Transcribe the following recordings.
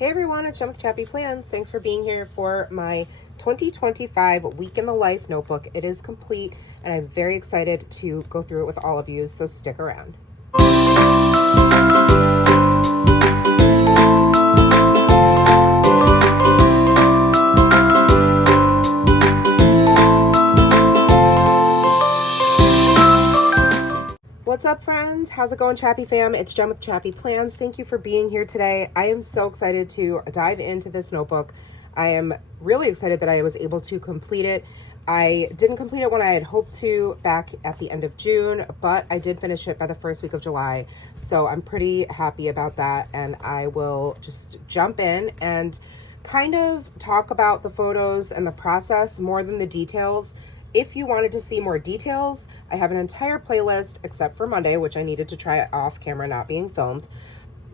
Hey everyone, it's Jen with ChappyPlans. Thanks for being here for my 2025 Week in the Life notebook. It is complete and I'm very excited to go through it with all of you, so stick around. What's up, friends? How's it going, Chappy fam? It's Jen with ChappyPlans. Thank you for being here today. I am so excited to dive into this notebook. I am really excited that I was able to complete it. I didn't complete it when I had hoped to back at the end of June, but I did finish it by the first week of July. So I'm pretty happy about that, and I will just jump in and kind of talk about the photos and the process more than the details. If you wanted to see more details, I have an entire playlist, except for Monday, which I needed to try off camera, not being filmed,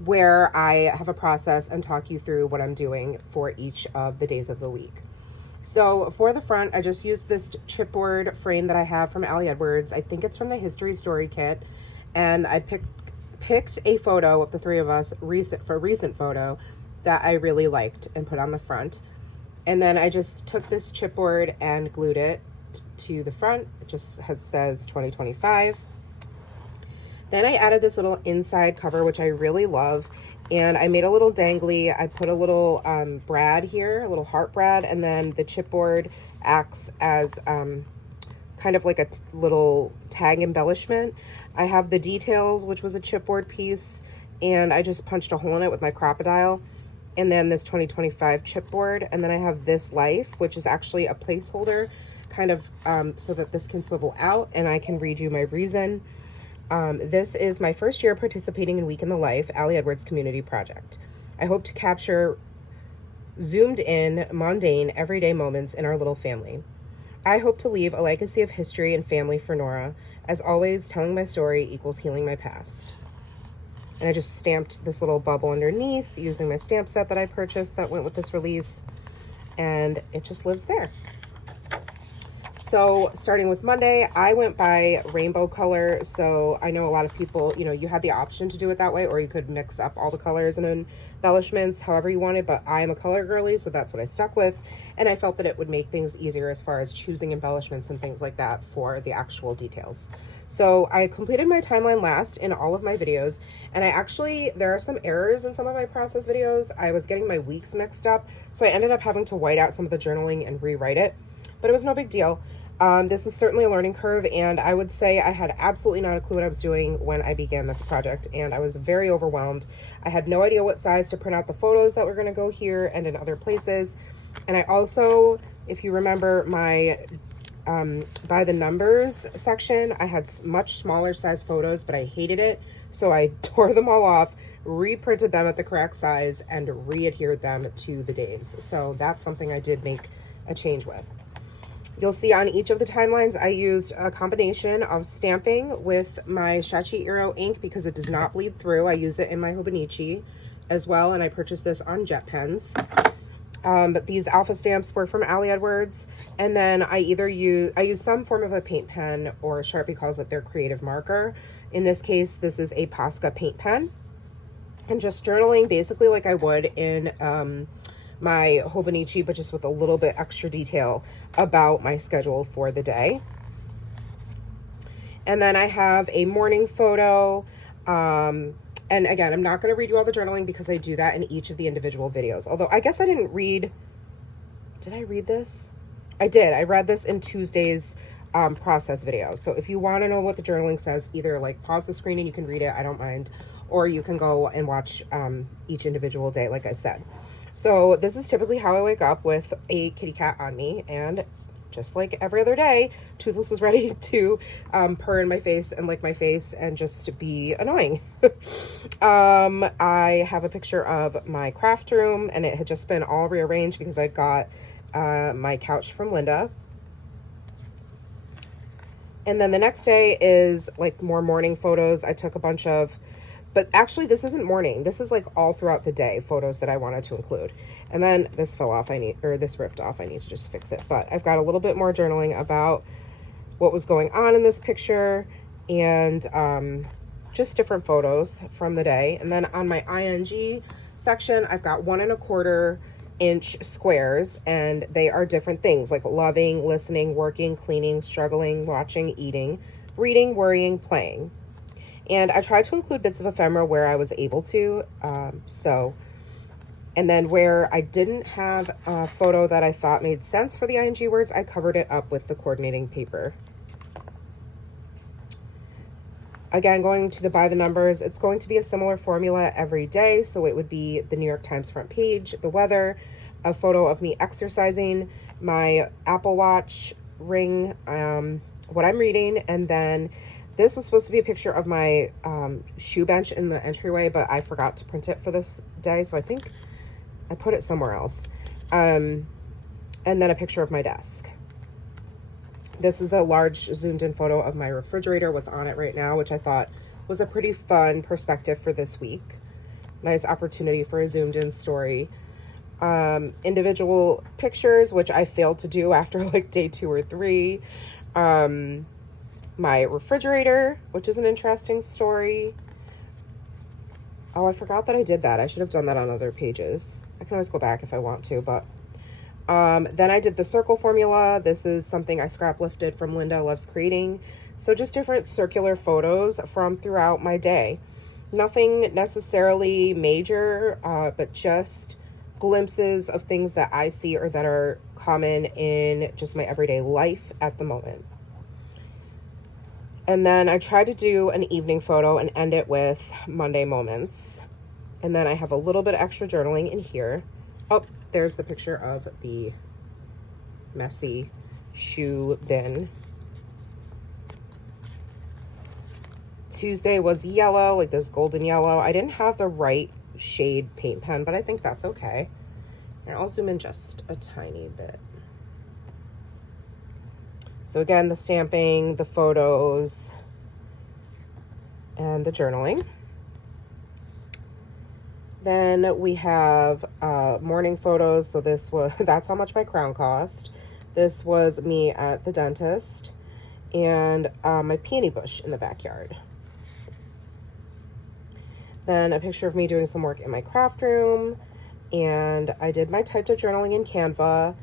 where I have a process and talk you through what I'm doing for each of the days of the week. So for the front, I just used this chipboard frame that I have from Ali Edwards. I think it's from the History Story kit. And I picked a photo of the three of us, recent photo, that I really liked and put on the front. And then I just took this chipboard and glued it to the front. It just says 2025. Then I added this little inside cover, which I really love, and I made a little dangly. I put a little brad here, a little heart brad, and then the chipboard acts as kind of like a little tag embellishment. I have the details, which was a chipboard piece, and I just punched a hole in it with my Crocodile, and then this 2025 chipboard, and then I have this life, which is actually a placeholder, kind of so that this can swivel out and I can read you my reason. This is my first year participating in Week in the Life, Ali Edwards Community Project. I hope to capture zoomed in, mundane, everyday moments in our little family. I hope to leave a legacy of history and family for Nora. As always, telling my story equals healing my past. And I just stamped this little bubble underneath using my stamp set that I purchased that went with this release. And it just lives there. So starting with Monday, I went by rainbow color. So I know a lot of people, you had the option to do it that way, or you could mix up all the colors and embellishments however you wanted, but I'm a color girly, so that's what I stuck with. And I felt that it would make things easier as far as choosing embellishments and things like that for the actual details. So I completed my timeline last in all of my videos, and there are some errors in some of my process videos. I was getting my weeks mixed up, so I ended up having to white out some of the journaling and rewrite it, but it was no big deal. This was certainly a learning curve, and I would say I had absolutely not a clue what I was doing when I began this project, and I was very overwhelmed. I had no idea what size to print out the photos that were going to go here and in other places. And I also, if you remember my by the numbers section, I had much smaller size photos, but I hated it, so I tore them all off, reprinted them at the correct size, and re-adhered them to the days. So that's something I did make a change with. You'll see on each of the timelines, I used a combination of stamping with my Shachi Aero ink because it does not bleed through. I use it in my Hobonichi as well, and I purchased this on Jet Pens. But these alpha stamps were from Ali Edwards, and then I use some form of a paint pen, or Sharpie calls it their creative marker. In this case, this is a Posca paint pen, and just journaling basically like I would in my Hobonichi, but just with a little bit extra detail about my schedule for the day. And then I have a morning photo. And again, I'm not going to read you all the journaling because I do that in each of the individual videos. Although I guess I didn't read, did I read this? I did. I read this in Tuesday's process video. So if you want to know what the journaling says, either like pause the screen and you can read it, I don't mind, or you can go and watch each individual day, like I said. So this is typically how I wake up, with a kitty cat on me, and just like every other day, Toothless was ready to purr in my face and lick my face and just be annoying. I have a picture of my craft room, and it had just been all rearranged because I got my couch from Linda. And then the next day is like more morning photos. I took a bunch of, but actually this isn't morning. This is like all throughout the day photos that I wanted to include. And then this fell off. This ripped off. I need to just fix it. But I've got a little bit more journaling about what was going on in this picture, and just different photos from the day. And then on my ING section, I've got 1.25-inch squares, and they are different things like loving, listening, working, cleaning, struggling, watching, eating, reading, worrying, playing. And I tried to include bits of ephemera where I was able to. And then where I didn't have a photo that I thought made sense for the ing words, I covered it up with the coordinating paper. Again, going to the by the numbers, it's going to be a similar formula every day. So it would be the New York Times front page, the weather, a photo of me exercising, my Apple Watch ring, what I'm reading, and then this was supposed to be a picture of my shoe bench in the entryway, but I forgot to print it for this day, so I think I put it somewhere else. And then a picture of my desk. This is a large zoomed in photo of my refrigerator, what's on it right now, which I thought was a pretty fun perspective for this week. Nice opportunity for a zoomed in story. Individual pictures, which I failed to do after like day 2 or 3. My refrigerator, which is an interesting story. Oh, I forgot that I did that. I should have done that on other pages. I can always go back if I want to, but then I did the circle formula. This is something I scrap lifted from Linda Loves Creating. So just different circular photos from throughout my day. Nothing necessarily major, but just glimpses of things that I see or that are common in just my everyday life at the moment. And then I tried to do an evening photo and end it with Monday moments. And then I have a little bit of extra journaling in here. Oh, there's the picture of the messy shoe bin. Tuesday was yellow, like this golden yellow. I didn't have the right shade paint pen, but I think that's okay. And I'll zoom in just a tiny bit. So again, the stamping, the photos, and the journaling. Then we have morning photos. So this was, that's how much my crown cost. This was me at the dentist, and my peony bush in the backyard. Then a picture of me doing some work in my craft room, and I did my typed up journaling in Canva.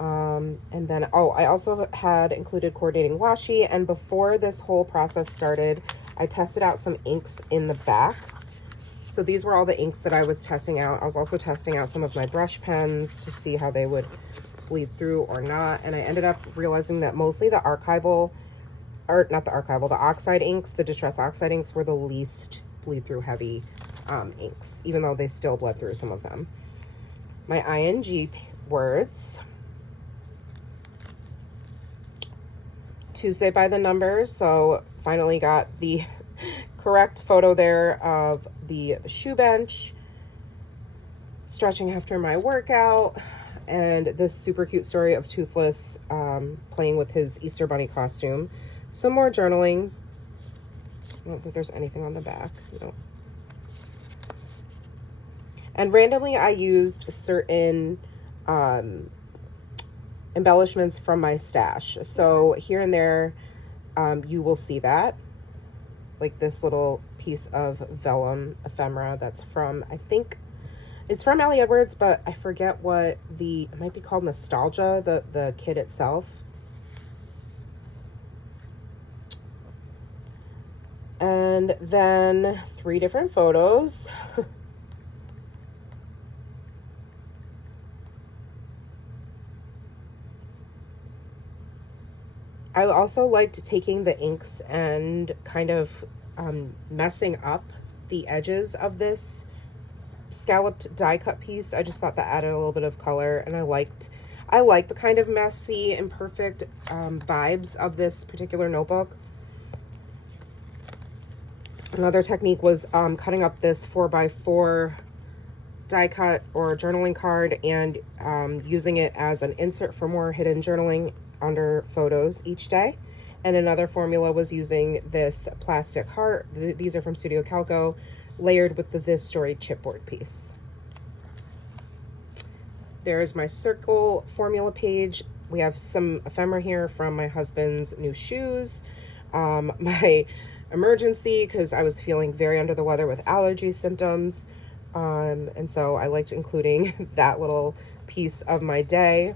And then, oh, I also had included coordinating washi, and before this whole process started, I tested out some inks in the back. So these were all the inks that I was testing out. I was also testing out some of my brush pens to see how they would bleed through or not. And I ended up realizing that mostly the archival, or not the archival, the oxide inks, the distress oxide inks were the least bleed through heavy inks, even though they still bled through some of them. My ing words. Tuesday by the numbers, so finally got the correct photo there of the shoe bench, stretching after my workout, and this super cute story of Toothless playing with his Easter Bunny costume. Some more journaling. I don't think there's anything on the back. No. And randomly I used certain embellishments from my stash. So here and there, you will see that. Like this little piece of vellum ephemera that's from, I think it's from Ellie Edwards, but I forget what it might be called Nostalgia, the kit itself. And then 3 different photos. I also liked taking the inks and kind of messing up the edges of this scalloped die cut piece. I just thought that added a little bit of color, and I like the kind of messy, imperfect vibes of this particular notebook. Another technique was cutting up this 4x4 die cut or journaling card and using it as an insert for more hidden journaling under photos each day. And another formula was using this plastic heart. These are from Studio Calco, layered with the This Story chipboard piece. There's my circle formula page. We have some ephemera here from my husband's new shoes, my emergency because I was feeling very under the weather with allergy symptoms, And so I liked including that little piece of my day.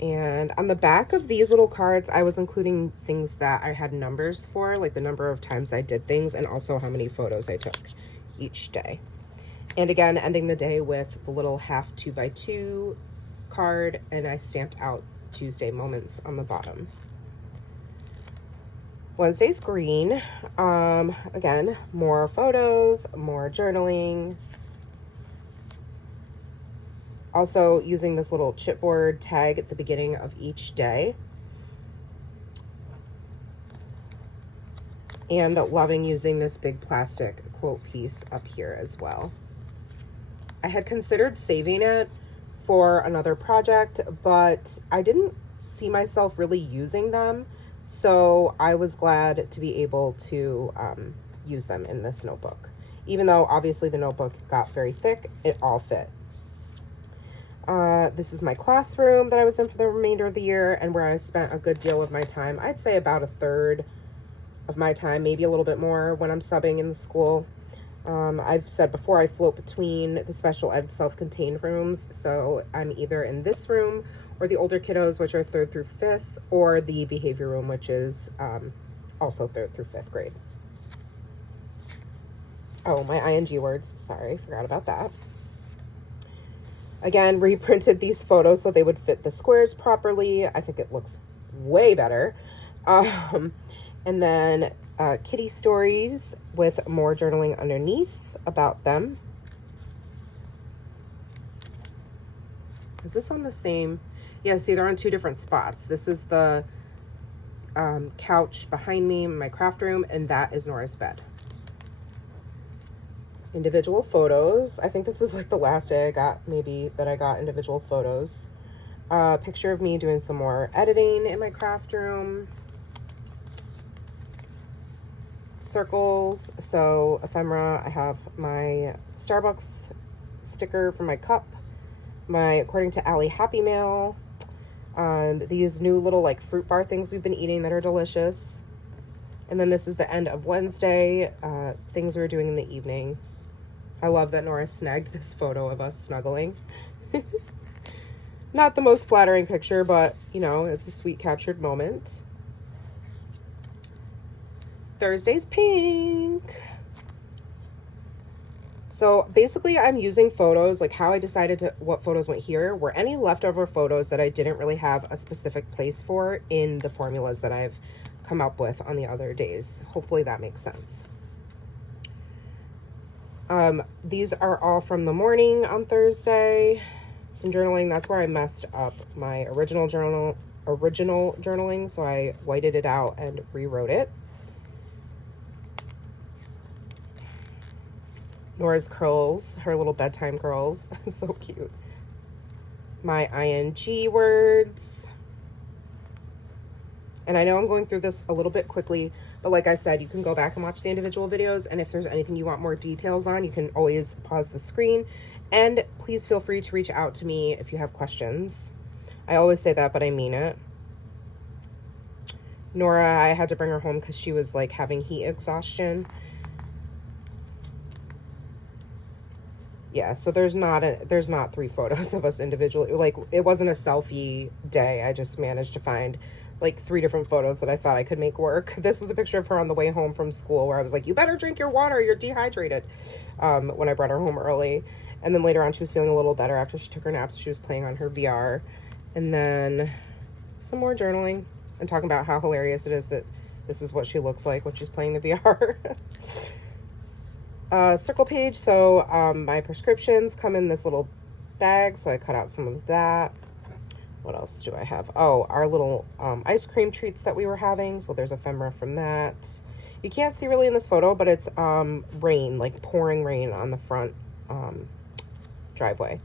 And on the back of these little cards, I was including things that I had numbers for, like the number of times I did things and also how many photos I took each day. And again, ending the day with the little half 2x2 card, and I stamped out Tuesday moments on the bottom. Wednesday's green. Again, more photos, more journaling. Also using this little chipboard tag at the beginning of each day. And loving using this big plastic quote piece up here as well. I had considered saving it for another project, but I didn't see myself really using them. So I was glad to be able to use them in this notebook. Even though obviously the notebook got very thick, it all fit. This is my classroom that I was in for the remainder of the year and where I spent a good deal of my time. I'd say about a third of my time, maybe a little bit more when I'm subbing in the school. I've said before, I float between the special ed self-contained rooms. So I'm either in this room or the older kiddos, which are 3rd through 5th, or the behavior room, which is also 3rd through 5th grade. Oh, my ing words. Sorry, forgot about that. Again, reprinted these photos so they would fit the squares properly. I think it looks way better. And then kitty stories with more journaling underneath about them. Is this on the same? Yeah, see, they're on 2 different spots. This is the couch behind me in my craft room, and that is Nora's bed. Individual photos. I think this is like the last day I got individual photos. Picture of me doing some more editing in my craft room. Circles. So ephemera, I have my Starbucks sticker for my cup, my According to Allie Happy Mail, these new little like fruit bar things we've been eating that are delicious. And then this is the end of Wednesday, things we were doing in the evening. I love that Nora snagged this photo of us snuggling. Not the most flattering picture, but you know, it's a sweet captured moment. Thursday's pink. So basically I'm using photos, like how I decided what photos went here were any leftover photos that I didn't really have a specific place for in the formulas that I've come up with on the other days. Hopefully that makes sense. These are all from the morning on Thursday. Some journaling. That's where I messed up my original journaling. So I whited it out and rewrote it. Nora's curls, her little bedtime curls. So cute. My ing words. And I know I'm going through this a little bit quickly, but like I said, you can go back and watch the individual videos. And if there's anything you want more details on, you can always pause the screen. And please feel free to reach out to me if you have questions. I always say that, but I mean it. Nora, I had to bring her home because she was like having heat exhaustion. Yeah, so there's not 3 photos of us individually. Like, it wasn't a selfie day. I just managed to find like 3 different photos that I thought I could make work. This was a picture of her on the way home from school where I was like, you better drink your water, you're dehydrated, when I brought her home early. And then later on, she was feeling a little better after she took her nap, so she was playing on her VR. And then some more journaling and talking about how hilarious it is that this is what she looks like when she's playing the VR. Circle page. So my prescriptions come in this little bag, so I cut out some of that. What else do I have? Oh, our little ice cream treats that we were having. So there's ephemera from that. You can't see really in this photo, but it's rain, like pouring rain on the front driveway.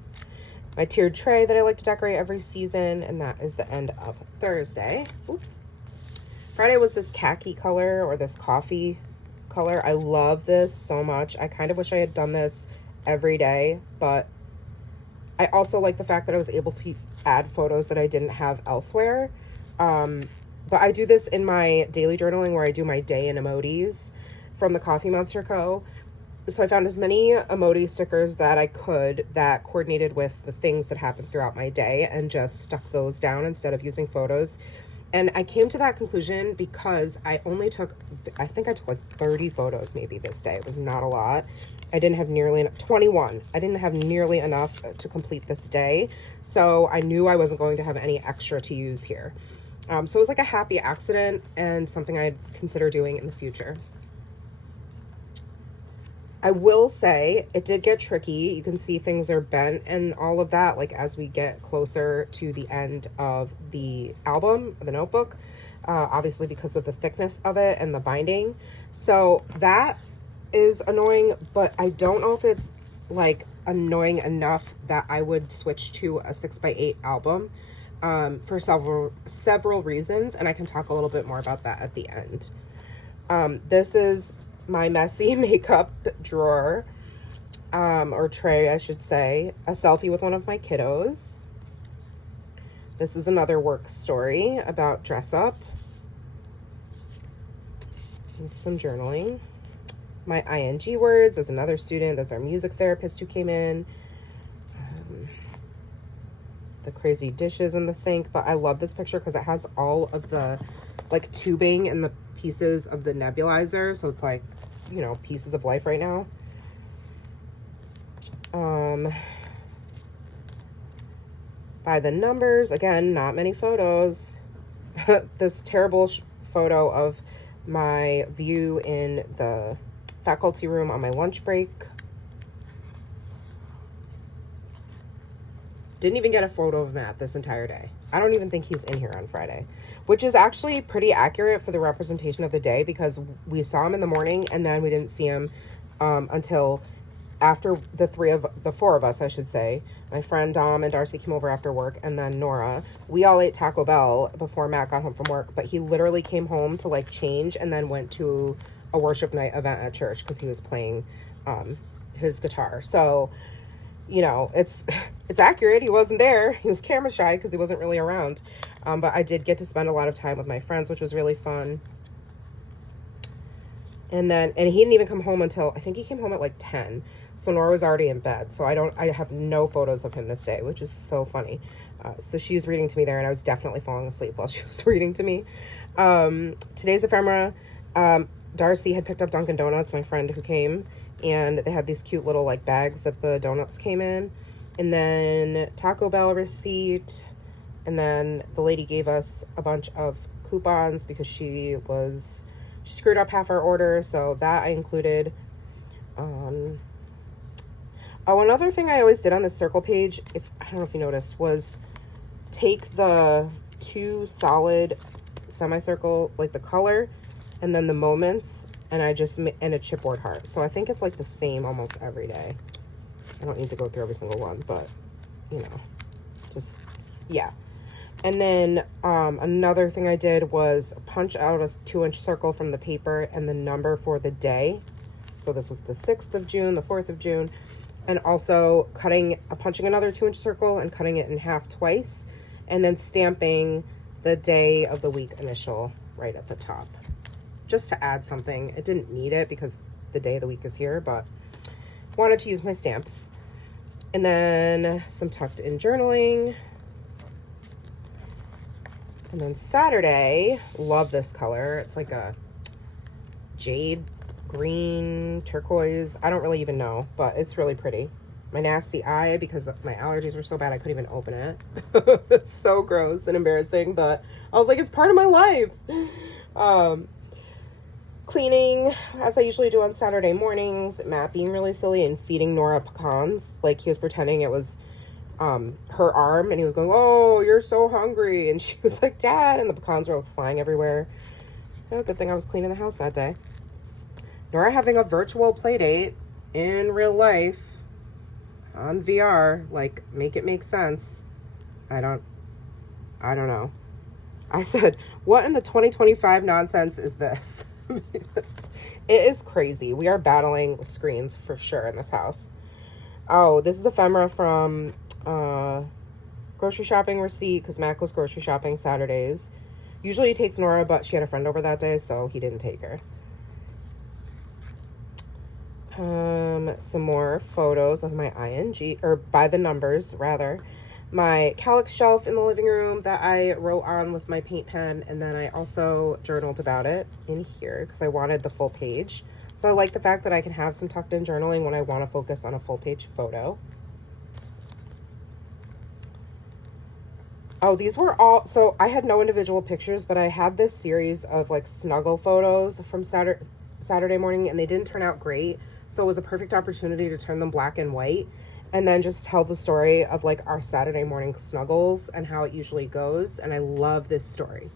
My tiered tray that I like to decorate every season, and that is the end of Thursday. Oops. Friday was this khaki color, or this coffee color. I love this so much. I kind of wish I had done this every day, but I also like the fact that I was able to add photos that I didn't have elsewhere. But I do this in my daily journaling where I do my day in emojis from the Coffee Monster Co. So I found as many emoji stickers that I could that coordinated with the things that happened throughout my day and just stuck those down instead of using photos. And I came to that conclusion because I took like 30 photos maybe this day. It was not a lot. I didn't have 21. I didn't have nearly enough to complete this day. So I knew I wasn't going to have any extra to use here. So it was like a happy accident and something I'd consider doing in the future. I will say it did get tricky. You can see things are bent and all of that, like as we get closer to the end of the album, the notebook, obviously because of the thickness of it and the binding. So that is annoying, but I don't know if it's like annoying enough that I would switch to a 6x8 album for several reasons. And I can talk a little bit more about that at the end. This is my messy makeup drawer, or tray, I should say. A selfie with one of my kiddos. This is another work story about dress up. And some journaling. My ING words as another student. That's our music therapist who came in. The crazy dishes in the sink. But I love this picture because it has all of the like tubing and the pieces of the nebulizer, so it's like, you know, pieces of life right now. By the numbers, again, not many photos. This terrible photo of my view in the faculty room on my lunch break. Didn't even get a photo of Matt this entire day. I don't even think he's in here on Friday, which is actually pretty accurate for the representation of the day because we saw him in the morning and then we didn't see him until after the four of us, I should say. My friend Dom and Darcy came over after work, and then Nora. We all ate Taco Bell before Matt got home from work, but he literally came home to like change and then went to a worship night event at church because he was playing his guitar. So, you know, it's accurate. He wasn't there. He was camera shy because he wasn't really around. But I did get to spend a lot of time with my friends, which was really fun. And he didn't even come home until, I think he came home at like 10. So Nora was already in bed. So I have no photos of him this day, which is so funny. So she was reading to me there, and I was definitely falling asleep while she was reading to me. Today's ephemera, Darcy had picked up Dunkin' Donuts, my friend who came, and they had these cute little like bags that the donuts came in. And then Taco Bell receipt. And then the lady gave us a bunch of coupons because she screwed up half our order. So that I included. Oh, another thing I always did on the circle page, I don't know if you noticed, was take the two solid semicircle, like the color, and then the moments, and I just and a chipboard heart. So I think it's like the same almost every day. I don't need to go through every single one, but you know, just yeah. And then another thing I did was punch out a 2-inch circle from the paper and the number for the day. So this was the 6th of June, the 4th of June, and also punching another 2-inch circle and cutting it in half twice, and then stamping the day of the week initial right at the top, just to add something. It didn't need it because the day of the week is here, but wanted to use my stamps. And then some tucked in journaling. And then Saturday, love this color. It's like a jade green, turquoise. I don't really even know, but it's really pretty. My nasty eye, because my allergies were so bad I couldn't even open it. It's so gross and embarrassing, but I was like, it's part of my life. Cleaning, as I usually do on Saturday mornings. Matt being really silly and feeding Nora pecans. Like he was pretending it was her arm, and he was going, oh, you're so hungry. And she was like, Dad, and the pecans were flying everywhere. Oh, good thing I was cleaning the house that day. Nora having a virtual play date in real life on VR, like, make it make sense. I don't know. I said, what in the 2025 nonsense is this? It is crazy. We are battling screens for sure in this house. Oh, this is ephemera from grocery shopping receipt, because Mac was grocery shopping Saturdays. Usually he takes Nora, but she had a friend over that day, so he didn't take her. Some more photos of my ING, or by the numbers rather. My Calyx shelf in the living room that I wrote on with my paint pen, and then I also journaled about it in here because I wanted the full page. So I like the fact that I can have some tucked in journaling when I want to focus on a full page photo. Oh, these were all, so I had no individual pictures, but I had this series of like snuggle photos from Saturday morning, and they didn't turn out great. So it was a perfect opportunity to turn them black and white and then just tell the story of like our Saturday morning snuggles and how it usually goes. And I love this story.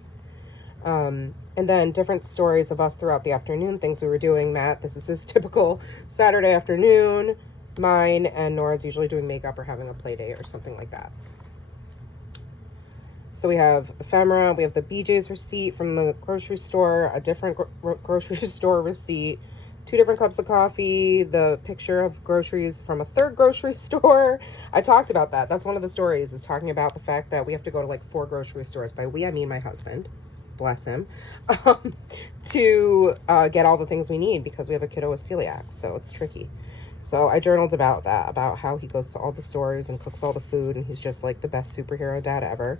And then different stories of us throughout the afternoon, things we were doing. Matt, this is his typical Saturday afternoon. Mine and Nora's usually doing makeup or having a play date or something like that. So we have ephemera, we have the BJ's receipt from the grocery store, a different grocery store receipt, 2 different cups of coffee, the picture of groceries from a third grocery store. I talked about that. That's one of the stories, is talking about the fact that we have to go to like 4 grocery stores. By we, I mean my husband, bless him, to get all the things we need because we have a kiddo with celiac, so it's tricky. So I journaled about that, about how he goes to all the stores and cooks all the food, and he's just like the best superhero dad ever.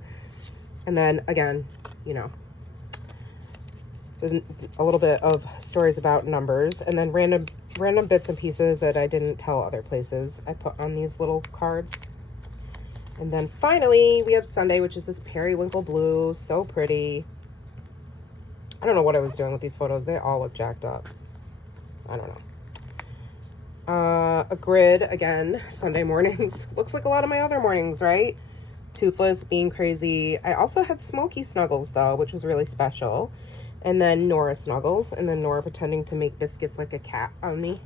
And then again, you know, a little bit of stories about numbers, and then random bits and pieces that I didn't tell other places I put on these little cards. And then finally we have Sunday, which is this periwinkle blue, so pretty. I don't know what I was doing with these photos. They all look jacked up. I don't know. A grid again, Sunday mornings. Looks like a lot of my other mornings, right? Toothless, being crazy. I also had Smokey snuggles though, which was really special. And then Nora snuggles, and then Nora pretending to make biscuits like a cat on me.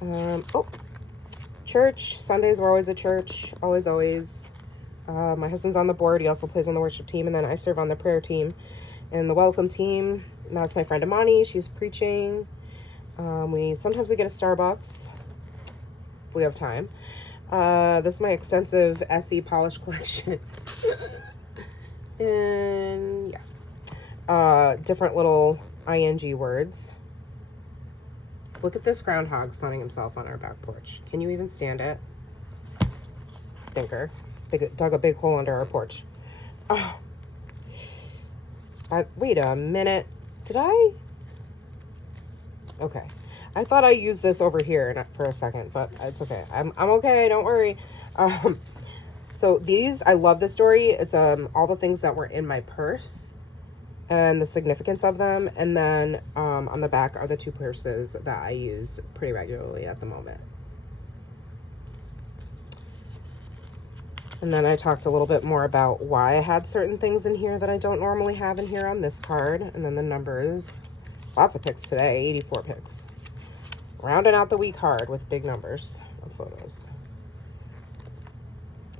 Oh, church. Sundays were always at church. Always. My husband's on the board. He also plays on the worship team, and then I serve on the prayer team and the welcome team. And that's my friend Amani. She's preaching. Sometimes we get a Starbucks if we have time. This is my extensive SE polish collection. And yeah, different little ing words. Look at this groundhog sunning himself on our back porch. Can you even stand it? Stinker. Dug a big hole under our porch. Oh, wait a minute. Did I? Okay. I thought I used this over here for a second, but it's okay. I'm okay. Don't worry. So these, I love this story. It's all the things that were in my purse and the significance of them. And then on the back are the 2 purses that I use pretty regularly at the moment. And then I talked a little bit more about why I had certain things in here that I don't normally have in here on this card. And then the numbers. Lots of pics today, 84 pics. Rounding out the week hard with big numbers of photos.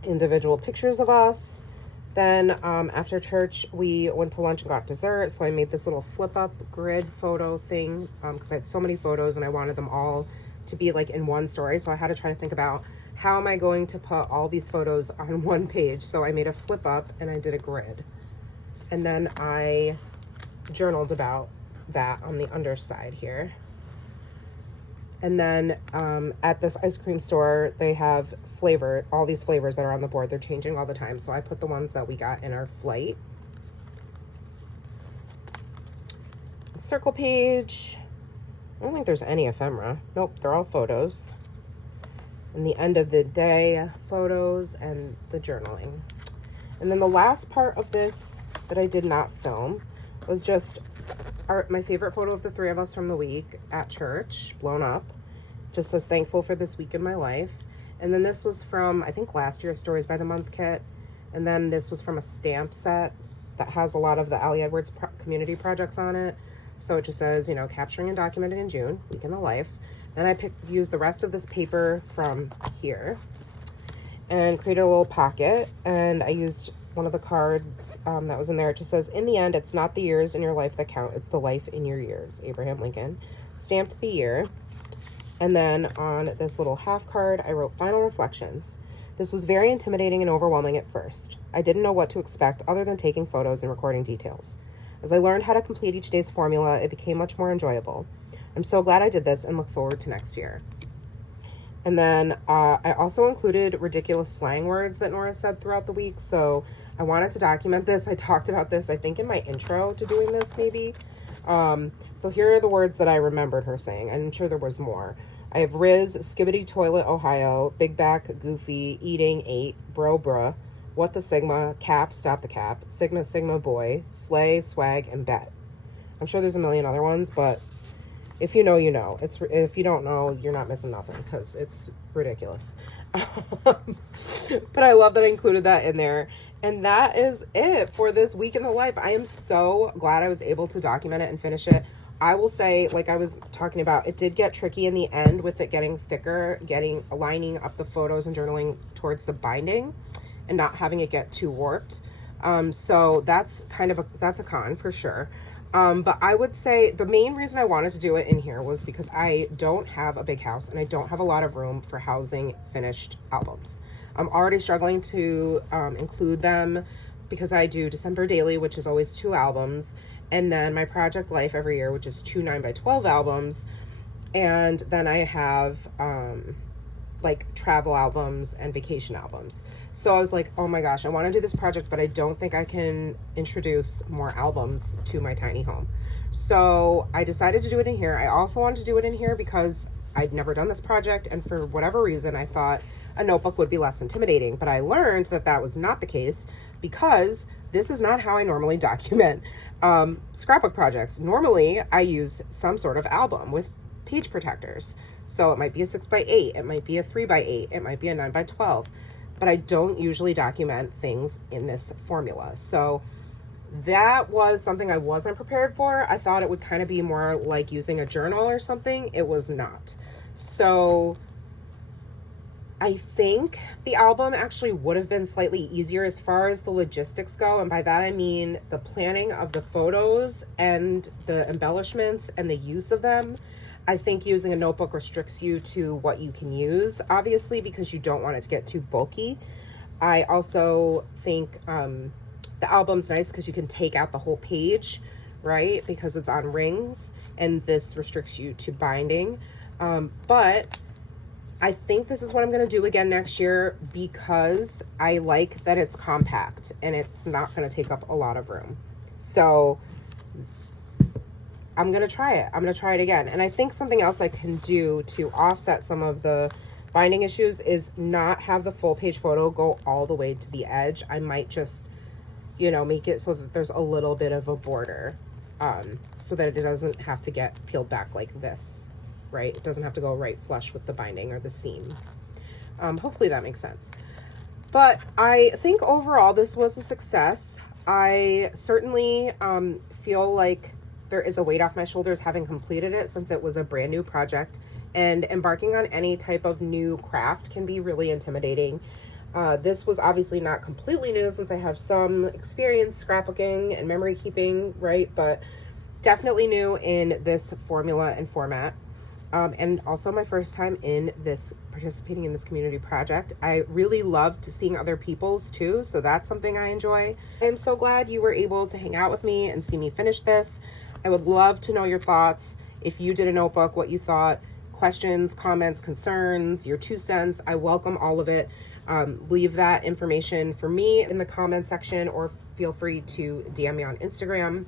Individual pictures of us. Then after church, we went to lunch and got dessert. So I made this little flip up grid photo thing because I had so many photos and I wanted them all to be like in one story. So I had to try to think about how am I going to put all these photos on one page. So I made a flip up and I did a grid. And then I journaled about that on the underside here. And then at this ice cream store, they have all these flavors that are on the board. They're changing all the time. So I put the ones that we got in our flight. Circle page. I don't think there's any ephemera. Nope, they're all photos. And the end of the day photos and the journaling. And then the last part of this that I did not film was just my favorite photo of the 3 of us from the week at church, blown up. Just says thankful for this week in my life. And then this was from, I think, last year's Stories by the Month kit. And then this was from a stamp set that has a lot of the Ali Edwards community projects on it. So it just says, you know, capturing and documenting in June, week in the life. Then I used the rest of this paper from here and created a little pocket. And I used one of the cards that was in there. It just says, in the end, it's not the years in your life that count. It's the life in your years. Abraham Lincoln. Stamped the year. And then on this little half card, I wrote final reflections. This was very intimidating and overwhelming at first. I didn't know what to expect other than taking photos and recording details. As I learned how to complete each day's formula, it became much more enjoyable. I'm so glad I did this and look forward to next year. And then I also included ridiculous slang words that Nora said throughout the week. So I wanted to document this. I talked about this, I think, in my intro to doing this, maybe. So here are the words that I remembered her saying. I'm sure there was more. I have Riz, Skibbity Toilet, Ohio, Big Back, Goofy, Eating, 8, Bro, Bruh, What the Sigma, Cap, Stop the Cap, Sigma, Sigma, Boy, Slay, Swag, and Bet. I'm sure there's a million other ones, but if you know, you know. If you don't know, you're not missing nothing, because it's ridiculous. But I love that I included that in there. And that is it for this week in the life. I am so glad I was able to document it and finish it. I will say, like I was talking about, it did get tricky in the end with it getting thicker, aligning up the photos and journaling towards the binding and not having it get too warped. So that's that's a con for sure. But I would say the main reason I wanted to do it in here was because I don't have a big house and I don't have a lot of room for housing finished albums. I'm already struggling to include them because I do December Daily, which is always 2 albums, and then my Project Life every year, which is 2 9x12 albums, and then I have like travel albums and vacation albums. So I was like, oh my gosh, I want to do this project, but I don't think I can introduce more albums to my tiny home. So I decided to do it in here. I also wanted to do it in here because I'd never done this project, and for whatever reason, I thought a notebook would be less intimidating. But I learned that that was not the case, because this is not how I normally document scrapbook projects. Normally, I use some sort of album with page protectors. So it might be a 6x8, it might be a 3x8, it might be a 9x12, but I don't usually document things in this formula. So that was something I wasn't prepared for. I thought it would kind of be more like using a journal or something. It was not. So I think the album actually would have been slightly easier as far as the logistics go. And by that, I mean the planning of the photos and the embellishments and the use of them. I think using a notebook restricts you to what you can use, obviously, because you don't want it to get too bulky. I also think the album's nice because you can take out the whole page, right? Because it's on rings, and this restricts you to binding. But I think this is what I'm going to do again next year, because I like that it's compact and it's not going to take up a lot of room. So I'm going to try it. I'm going to try it again. And I think something else I can do to offset some of the binding issues is not have the full page photo go all the way to the edge. I might just, you know, make it so that there's a little bit of a border, so that it doesn't have to get peeled back like this, right? It doesn't have to go right flush with the binding or the seam. Hopefully that makes sense. But I think overall this was a success. I certainly feel like there is a weight off my shoulders having completed it, since it was a brand new project, and embarking on any type of new craft can be really intimidating. This was obviously not completely new, since I have some experience scrapbooking and memory keeping, right? But definitely new in this formula and format. And also my first time participating in this community project. I really loved seeing other people's too, so that's something I enjoy. I'm so glad you were able to hang out with me and see me finish this. I would love to know your thoughts. If you did a notebook, what you thought, questions, comments, concerns, your 2 cents. I welcome all of it. Leave that information for me in the comment section, or feel free to DM me on Instagram.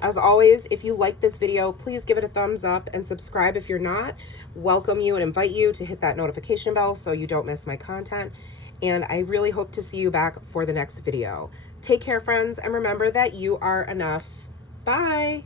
As always, if you like this video, please give it a thumbs up and subscribe if you're not. Welcome you and invite you to hit that notification bell so you don't miss my content. And I really hope to see you back for the next video. Take care, friends, and remember that you are enough. Bye.